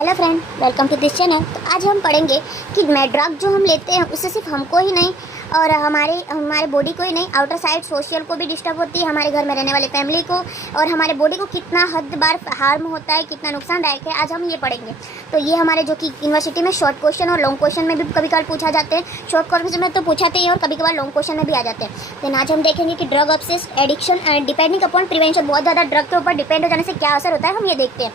Hello friend, welcome to this channel. तो आज हम पढ़ेंगे कि ड्रग जो हम लेते हैं उससे सिर्फ हमको ही नहीं और हमारे बॉडी को ही नहीं, आउटर साइड सोशल को भी डिस्टर्ब होती है, हमारे घर में रहने वाले फैमिली को और हमारे बॉडी को कितना हद बार हार्म होता है, कितना नुकसानदायक है, आज हम ये पढ़ेंगे। तो ये हमारे जो कि यूनिवर्सिटी में शॉर्ट क्वेश्चन और लॉन्ग क्वेश्चन में भी कभी कभार पूछा जाते हैं। शॉर्ट क्वेश्चन में तो पूछाते ही और कभी कभार लॉन्ग क्वेश्चन में भी आ जाते हैं। तो आज हम देखेंगे कि drug obsess, addiction and depending upon prevention, बहुत ज़्यादा ड्रग के ऊपर डिपेंड हो जाने से क्या असर होता है, हम ये देखते हैं।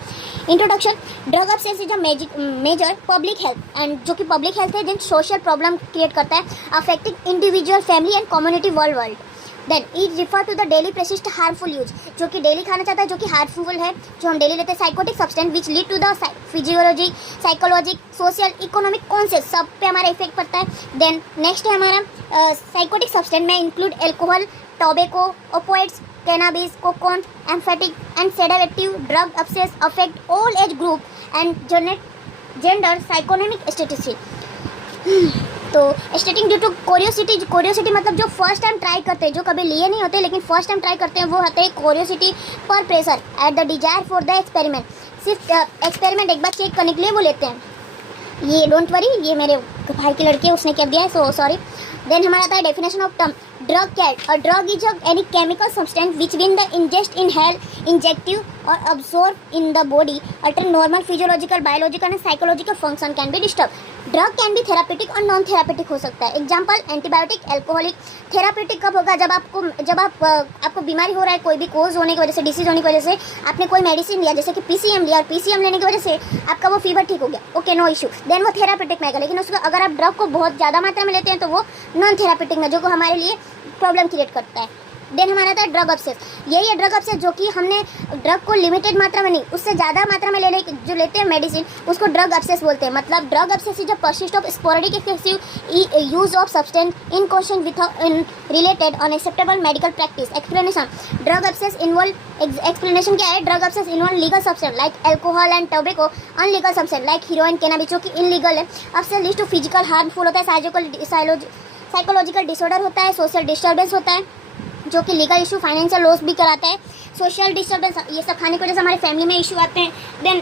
Introduction. Drug abuse is a major public health and जो कि पब्लिक हेल्थ है जिन सोशल प्रॉब्लम क्रिएट करता है affecting individual, family and community world. Then it refer to the daily persist harmful use, जो कि डेली खाना चाहता है, जो कि हार्मफुल है, जो हम डेली लेते हैं। Psychotic substance which lead to the physiology, psychologic, social, economic, concept, सब पे हमारा इफेक्ट पड़ता है। देन नेक्स्ट है हमारा साइकोटिक सब्सटेंस में include alcohol, tobacco, opiates, cannabis, cocaine, amphetamine and sedative. Drug abuse affect all age group and gender, psychonomic status. तो starting due to curiosity मतलब जो फर्स्ट टाइम ट्राई करते हैं, जो कभी लिए नहीं होते लेकिन फर्स्ट टाइम ट्राई करते हैं, वो होते हैं क्यूरियोसिटी पर pressure at the desire for the experiment. सिर्फ एक्सपेरिमेंट एक बार चेक करने के लिए वो लेते हैं। ये डोंट वरी, ये मेरे भाई की लड़की है, उसने कर दिया है, सो सॉरी। देन हमारा आता है definition of term drug cat. A drug is any chemical substance which when the ingest, inhale, injective और absorb in the body alter normal physiological, biological and psychological function can be disturb. Drug can be therapeutic और non therapeutic हो सकता है। Example antibiotic, alcoholic. Therapeutic कब होगा? जब आपको बीमारी हो रहा है, कोई भी कोज होने की वजह से, डिसीज होने की वजह से आपने कोई मेडिसिन लिया, जैसे कि पीसीएम लिया और पीसीएम लेने की वजह से आपका वो फीवर ठीक हो गया, ओके, नो इशू, देन वो थेरापेटिक में आएगा। लेकिन उसको अगर आप ड्रग को बहुत ज़्यादा मात्रा में लेते हैं तो वो नॉन थेरापेटिक में, जो को हमारे लिए प्रॉब्लम क्रिएट करता है। देन हमारा था ड्रग अब्सेस। यही है ड्रग अब्सेस, जो कि हमने ड्रग को लिमिटेड मात्रा में नहीं, उससे ज़्यादा मात्रा में जो लेते हैं मेडिसिन, उसको ड्रग अब्सेस बोलते हैं। मतलब drug abuse is a persist of sporadic excessive use of substance in question with in related unacceptable medical practice. Explanation. Drug abuse involve, explanation क्या है? Drug abuse involve legal substance like alcohol and tobacco, unlegal substance like heroin, cannabis, जो कि inlegal है। Abuse leads to physical harmful होता है, psychological disorder होता है, social disturbance होता है, जो कि लीगल इशू, फाइनेंशियल लॉस भी कराता है, सोशल डिस्टर्बेंस, ये सब खाने की वजह से हमारे फैमिली में इशू आते हैं। देन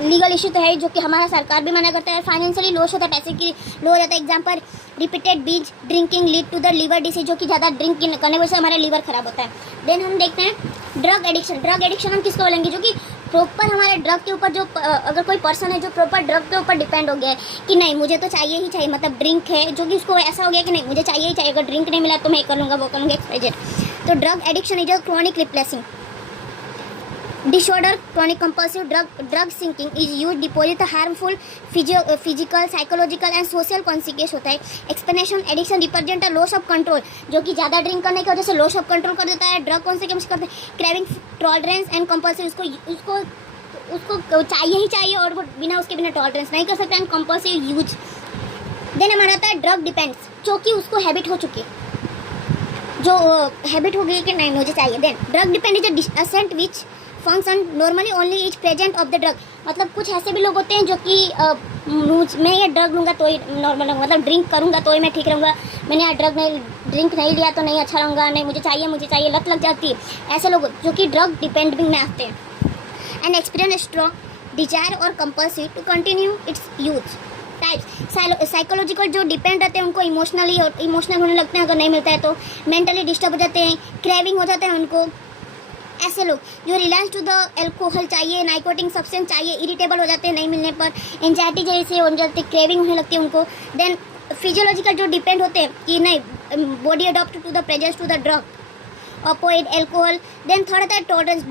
लीगल इशू तो है, जो कि हमारा सरकार भी मना करता है। फाइनेंशियली लॉस होता है, पैसे की लॉस हो जाता है। Example repeated binge drinking lead to the liver disease, जो कि ज़्यादा ड्रिंक करने की वजह से हमारा लीवर खराब होता है। देन हम देखते हैं ड्रग एडिक्शन। ड्रग एडिक्शन हम किसको बोलेंगे? जो कि प्रॉपर हमारे ड्रग के ऊपर, जो अगर कोई पर्सन है जो प्रॉपर ड्रग के ऊपर डिपेंड हो गया है कि नहीं मुझे तो चाहिए ही चाहिए, मतलब ड्रिंक है, जो कि उसको ऐसा हो गया कि नहीं मुझे चाहिए ही चाहिए, अगर ड्रिंक नहीं मिला तो मैं कर लूँगा, वो करूँगा, एक्सपेजेड। तो drug addiction is a chronic replacing disorder, chronic compulsive drug sinking is used deposit harmful physical, psychological and social consequence होता है। Explanation. Addiction represent a loss of control, जो कि ज़्यादा ड्रिंक करने की वजह से लॉस ऑफ कंट्रोल कर देता है। ड्रग कौन से करते हैं? क्रेविंग, टॉलरेंस एंड कंपल्सिव, उसको चाहिए ही चाहिए और वो उसके बिना टॉलरेंस नहीं कर सकता, एंड कंपल्सिव यूज। देन हमारा आता है ड्रग डिपेंड्स, जो कि उसको हैबिट हो चुकी है, जो हैबिट हो गई कि नहीं मुझे चाहिए। Then drug depend is a ascent which function normally only is present of the drug. मतलब कुछ ऐसे भी लोग होते हैं जो कि मैं ये ड्रग लूँगा तो ही नॉर्मल रहूँगा, मतलब ड्रिंक करूँगा तो ही मैं ठीक रहूँगा, मैंने यार ड्रिंक नहीं लिया तो नहीं अच्छा रहूँगा, नहीं मुझे चाहिए, लत लग जाती है। ऐसे लोग जो कि ड्रग डिपेंडिंग में आते हैं। एंड एक्सपीरियंस स्ट्रॉन्ग डिजायर और compulsive to continue its use. Types. Psychological जो डिपेंड रहते हैं उनको इमोशनल होने लगते हैं, अगर नहीं मिलता है तो मेंटली डिस्टर्ब हो जाते हैं, क्रेविंग हो जाता है उनको। ऐसे लोग जो रिलायंस टू द एल्कोहल चाहिए, नाइकोटिन सब्सटेंस चाहिए, इरिटेबल हो जाते हैं नहीं मिलने पर, एंजाइटी जैसे हो जाती है, क्रेविंग होने लगती है उनको। देन फिजियोलॉजिकल जो डिपेंड होते हैं कि नहीं body adopt to the presence to the drug, opiate, alcohol. Then third आता है टॉलरेंस,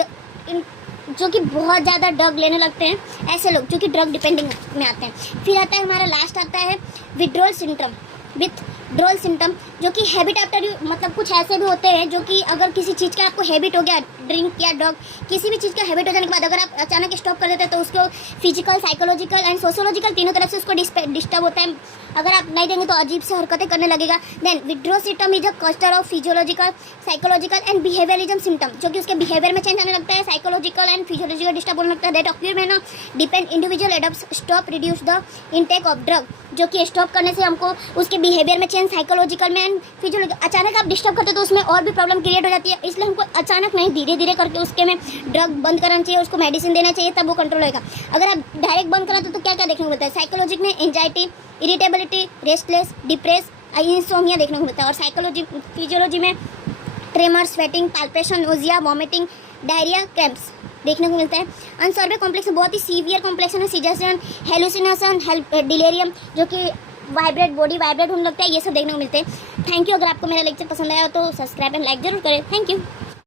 जो कि बहुत ज़्यादा ड्रग लेने लगते हैं, ऐसे लोग जो कि ड्रग डिपेंडिंग में आते हैं। फिर आता है हमारा लास्ट आता है विड्रॉल सिम्टम, जो कि हैबिट आफ्टर यू, मतलब कुछ ऐसे भी होते हैं जो कि अगर किसी चीज़ का आपको हैबिट हो गया, ड्रिंक या ड्रग, किसी भी चीज़ का हैबिट हो जाने के बाद अगर आप अचानक स्टॉप कर देते हैं तो उसको फिजिकल, साइकोलॉजिकल एंड सोशोलॉजिकल तीनों तरफ से उसको डिस्टर्ब होता है। अगर आप नहीं देंगे तो अजीब से हरकतें करने लगेगा। Then withdrawal symptom is a cluster of physiological, psychological and behaviourism symptom, जो कि उसके बिहेवियर में चेंज आने लगता है, साइकोलॉजिकल एंड फिजियोलॉजिकल डिस्टर्ब होने लगता है। दैट ऑक्यूर में ना depend individual adapt stop reduce the intake of drug, जो कि स्टॉप करने से हमको उसके बिहेवियर में चेंज साइकोलॉजिकल में एंड फिजियोलॉजिकल। अचानक आप डिस्टर्ब करते तो उसमें और भी प्रॉब्लम क्रिएट हो जाती है, इसलिए हमको अचानक नहीं, धीरे धीरे करके उसके में ड्रग बंद करना चाहिए, उसको मेडिसिन देना चाहिए, तब वो कंट्रोल होगा। अगर आप डायरेक्ट बंद कराते तो क्या क्या देखने को मिलता है? साइकोलॉजी में anxiety, irritability, restless, depress, insomnia देखने को मिलता है। और साइकोलॉजी फिजियोलॉजी में tremor, sweating, palpation, nausea, vomiting, diarrhoea, cramps देखने को मिलता है। अनसॉल्वेड कॉम्प्लेक्स बहुत ही सीवियर कॉम्प्लेक्शन है, सीजन, हेलुसिनेशन, डिलेरियम, जो कि वाइब्रेट, बॉडी वाइब्रेट होने लगता है, ये सब देखने को मिलते हैं। Thank you. अगर आपको मेरा लेक्चर पसंद आया तो सब्सक्राइब एंड लाइक जरूर करें। Thank you.